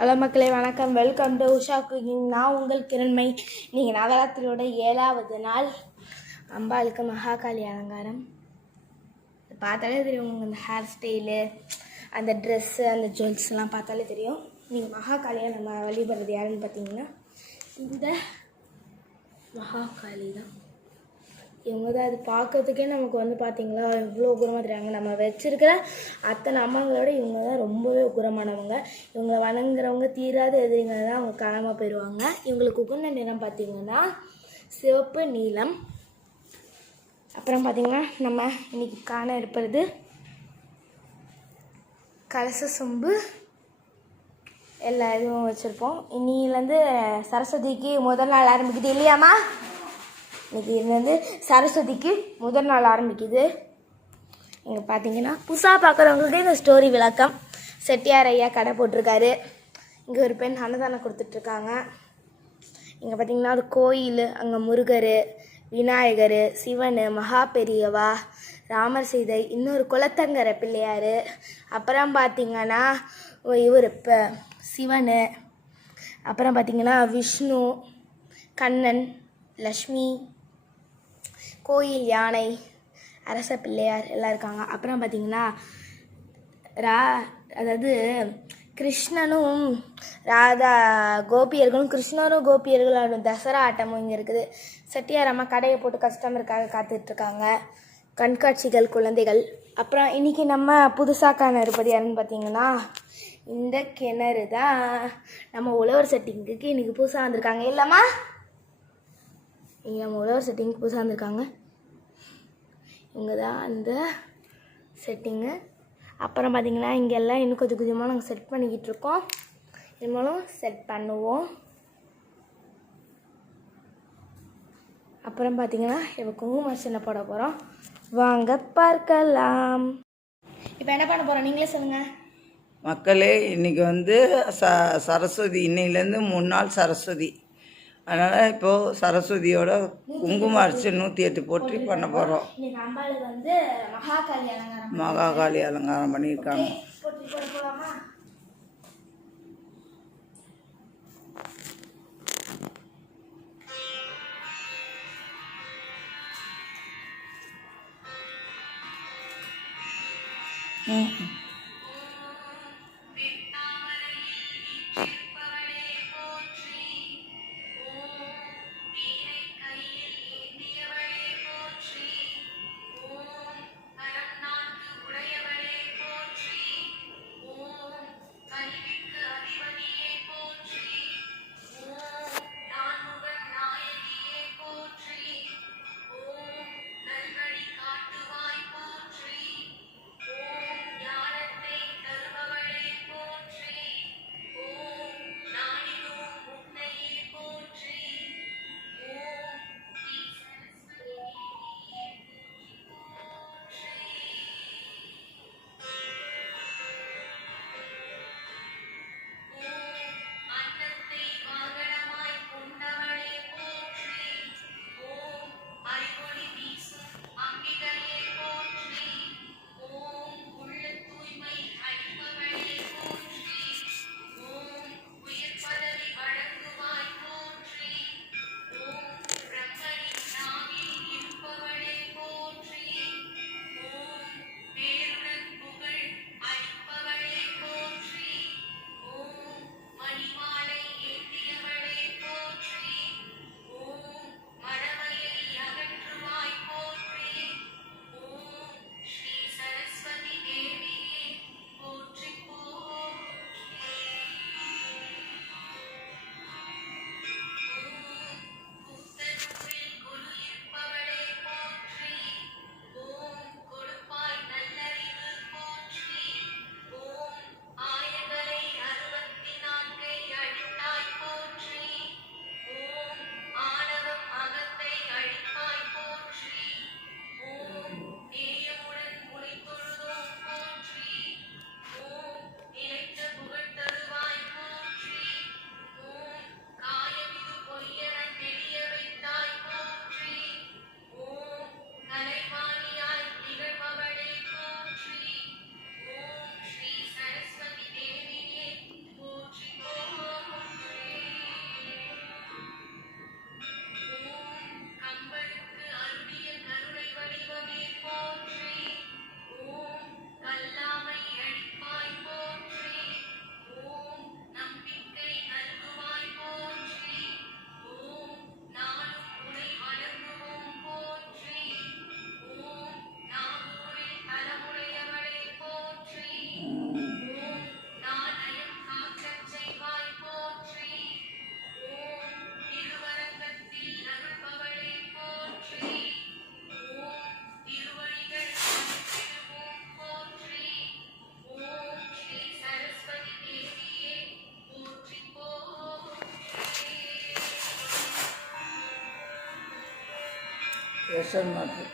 Hello மக்களே, வணக்கம். Welcome to Usha cooking. நான் உங்கள் கிரண்மை. நீங்கள் நவராத்திரியோட 7வது நாள். அம்பாளுக்கு மகாகாளி அலங்காரம் பார்த்தாலே தெரியும். அந்த ஹேர் ஸ்டைலு, அந்த ட்ரெஸ்ஸு, அந்த ஜுவல்ஸ்லாம் பார்த்தாலே தெரியும். நீங்கள் மகாகாளியாக நம்ம வழிபடுறது யாருன்னு பார்த்தீங்கன்னா இந்த மகாகாளி தான். இவங்க தான். அது பார்க்கறதுக்கே நமக்கு பார்த்தீங்களா எவ்வளோ உகுரமாக தெரியாங்க. நம்ம வச்சுருக்கிற அத்தனை அம்மாங்களோட இவங்க தான் ரொம்பவே உகுரமானவங்க. இவங்களை வணங்குறவங்க தீராத எதிரிங்க தான் அவங்க காணாமல் போயிடுவாங்க. இவங்களுக்கு உகுந்த நிறம் பார்த்திங்கன்னா சிவப்பு, நீலம். அப்புறம் பார்த்திங்கன்னா நம்ம இன்றைக்கி காண இருப்பது கலச சொம்பு, எல்லா இதுவும் வச்சுருப்போம். இன்னிலேருந்து சரஸ்வதிக்கு முதல் நாள் ஆரம்பிக்குது இல்லையாம்மா? இன்றைக்கி இது சரஸ்வதிக்கு முதல் நாள் ஆரம்பிக்குது. இங்கே பார்த்தீங்கன்னா புதுசாக பார்க்குறவங்களுக்கு இந்த ஸ்டோரி விளக்கம். செட்டியார் ஐயா கடை போட்டிருக்காரு. இங்கே ஒரு பெண் அன்னதானம் கொடுத்துட்ருக்காங்க. இங்கே பார்த்தீங்கன்னா ஒரு கோயில், அங்கே முருகர், விநாயகர், சிவன், மகா பெரியவா, ராமர் சீதை, இன்னொரு குலத்தங்கரை பிள்ளையார், அப்புறம் பார்த்திங்கன்னா இவர் இப்போ சிவன், அப்புறம் பார்த்திங்கன்னா விஷ்ணு, கண்ணன், லக்ஷ்மி, கோயில் யானை, அரச பிள்ளையார் எல்லாம் இருக்காங்க. அப்புறம் பார்த்திங்கன்னா அதாவது கிருஷ்ணனும் ராதா கோபியர்களும், கிருஷ்ணரும் கோபியர்களும் தசரா ஆட்டமும் இங்கே இருக்குது. செட்டியார் அம்மா கடையை போட்டு கஸ்டமருக்காக காத்துட்ருக்காங்க. கண்காட்சிகள், குழந்தைகள். அப்புறம் இன்றைக்கி நம்ம புதுசாக காண இருப்பது யாருன்னு பார்த்திங்கன்னா இந்த கிணறு தான். நம்ம உழவர் செட்டிங்குக்கு இன்றைக்கி புதுசாக வந்திருக்காங்க இல்லைம்மா? இங்கே நம்ம உழவர் செட்டிங்க்கு புதுசாக வந்திருக்காங்க. இங்கே தான் அந்த செட்டிங்கு. அப்புறம் பார்த்திங்கன்னா இங்கெல்லாம் இன்னும் கொஞ்சம் கொஞ்சமாக நாங்கள் செட் பண்ணிக்கிட்டு இருக்கோம். இனிமேலும் செட் பண்ணுவோம். அப்புறம் பார்த்திங்கன்னா இப்போ குங்குமர்ச்சனை போட போகிறோம். வாங்க பார்க்கலாம். இப்போ என்ன பண்ண போகிறோம் நீங்களே சொல்லுங்கள் மக்களே. இன்றைக்கி சரஸ்வதி, இன்னையிலேருந்து 3 நாள் சரஸ்வதி. அதனால் இப்போது சரஸ்வதியோட குங்கும அரிசி 108 போற்றி பண்ண போகிறோம். மகாகாளி அலங்காரம் பண்ணியிருக்காங்க. ரேஷன் மாற்று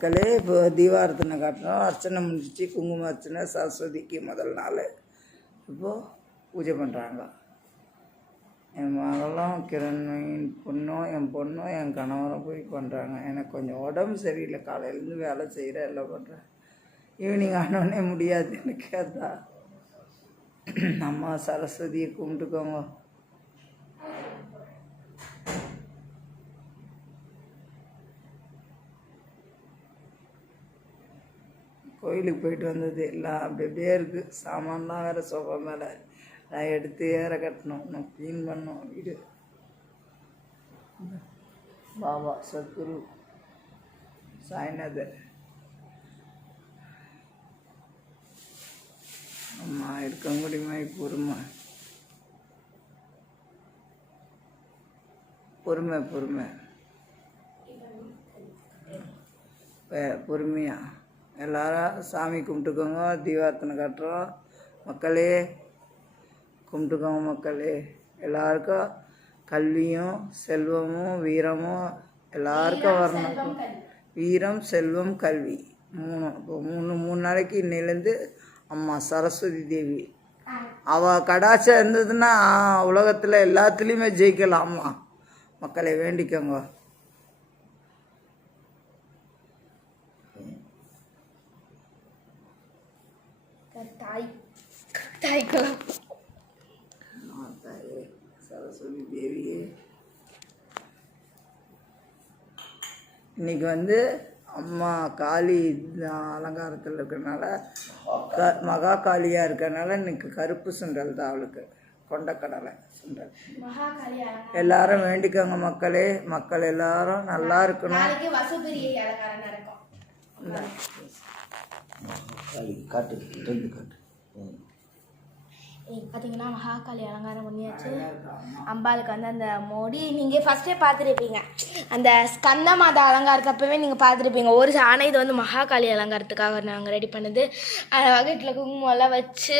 மக்களே இப்போ தீபாரத்தனை காட்டினோம், அர்ச்சனை முடிஞ்சிச்சு. குங்கும அர்ச்சனை சரஸ்வதிக்கு முதல் நாள். இப்போது பூஜை பண்ணுறாங்க. என் மகளும் கிரண் பொண்ணும் என் பொண்ணும் என் கணவரும் போய் பண்ணுறாங்க. எனக்கு கொஞ்சம் உடம்பு சரியில்லை, காலையிலேருந்து வேலை செய்கிறேன், எல்லாம் பண்ணுறேன். ஈவினிங் ஆனோடனே முடியாது எனக்கு. அதான் அம்மா சரஸ்வதியை கும்பிட்டுக்கோங்க. கோயிலுக்கு போயிட்டு வந்தது எல்லாம் அப்படியே இருக்குது. சாமான்லாம் வேறு சோஃபா மேலே நான் எடுத்து ஏற கட்டணும், நான் க்ளீன் பண்ணோம் வீடு. பாபா சத்குரு சாய்நாதர் அம்மா இருக்க முடியுமா? பொறுமை பொறுமை பொறுமை பொறுமையா எல்லாரும் சாமி கும்பிட்டுக்கோங்க. தீபாரத்தனை காட்டுறோம் மக்களே, கும்பிட்டுக்கோங்க மக்களே. எல்லாருக்கும் கல்வியும் செல்வமும் வீரமும் எல்லாருக்கும் வரணும். வீரம் செல்வம் கல்வி இப்போ மூணு நாளைக்கு இன்னையிலேருந்து அம்மா சரஸ்வதி தேவி அவள் கடாட்சம் இருந்ததுன்னா உலகத்தில் எல்லாத்துலேயுமே ஜெயிக்கலாம். அம்மா மக்களை வேண்டிக்கோங்க. சரஸ்வதி தேவியே இன்னைக்கு அம்மா காளி அலங்காரத்தில் இருக்கிறனால மகா காளியாக இருக்கிறனால இன்னைக்கு கருப்பு சுண்டல் தான் அவளுக்கு, கொண்டக்கடலை சுண்டல். எல்லாரும் வேண்டிக்கோங்க மக்களே. மக்கள் எல்லாரும் நல்லா இருக்கணும். பார்த்தீங்கன்னா மகாகாளி அலங்காரம் பண்ணியாச்சு. அம்பாளுக்கு அந்த மோடி நீங்கள் ஃபஸ்ட்டே பார்த்துருப்பீங்க. அந்த ஸ்கந்த மாதா அலங்காரத்தை அப்போவே நீங்கள் பார்த்துருப்பீங்க. ஒரு ஆனால் இது மகாகாளி அலங்காரத்துக்காக நாங்கள் ரெடி பண்ணது. அந்த வகைட்டில் குங்குமம்லாம் வச்சு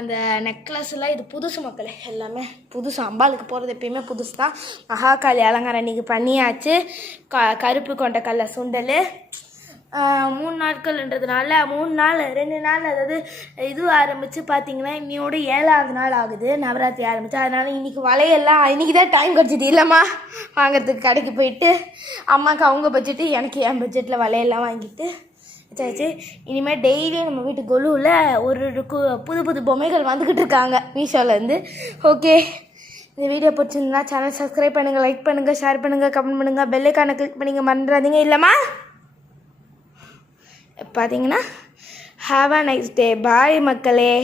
அந்த நெக்லஸ்லாம் இது புதுசு மக்களே, எல்லாமே புதுசு. அம்பாளுக்கு போகிறது எப்பயுமே புதுசு தான். மகாகாளி அலங்காரம் இன்றைக்கி பண்ணியாச்சு. கருப்பு கொண்ட கடலை சுண்டல் 3 நாட்கள்ன்றதுனால 3 நாள் 2 நாள், அதாவது இது ஆரம்பித்து பார்த்தீங்கன்னா இன்னையோட 7ஆவது நாள் ஆகுது நவராத்திரி ஆரம்பித்து. அதனால் இன்றைக்கி வளையெல்லாம் இன்றைக்கி தான் டைம் கிடச்சிது இல்லைம்மா வாங்கிறதுக்கு. கடைக்கு போயிட்டு அம்மாவுக்கு அவங்க பட்ஜெட்டு எனக்கு என் பட்ஜெட்டில் வளையெல்லாம் வாங்கிட்டு வச்சாச்சு. இனிமேல் டெய்லியும் நம்ம வீட்டு கொலுவில் ஒரு புது புது பொம்மைகள் வந்துக்கிட்டு இருக்காங்க மீஷோலேருந்து. ஓகே, இந்த வீடியோ பிடிச்சிருந்தா சேனல் சப்ஸ்கிரைப் பண்ணுங்கள், லைக் பண்ணுங்கள், ஷேர் பண்ணுங்கள், கமெண்ட் பண்ணுங்கள், பெல் ஐகானை கிளிக் பண்ணிங்க மறந்துடாதீங்க இல்லைம்மா. பார்த்தீங்கன்னா ஹாவ் அ நைஸ் டே. பாய் மக்களே.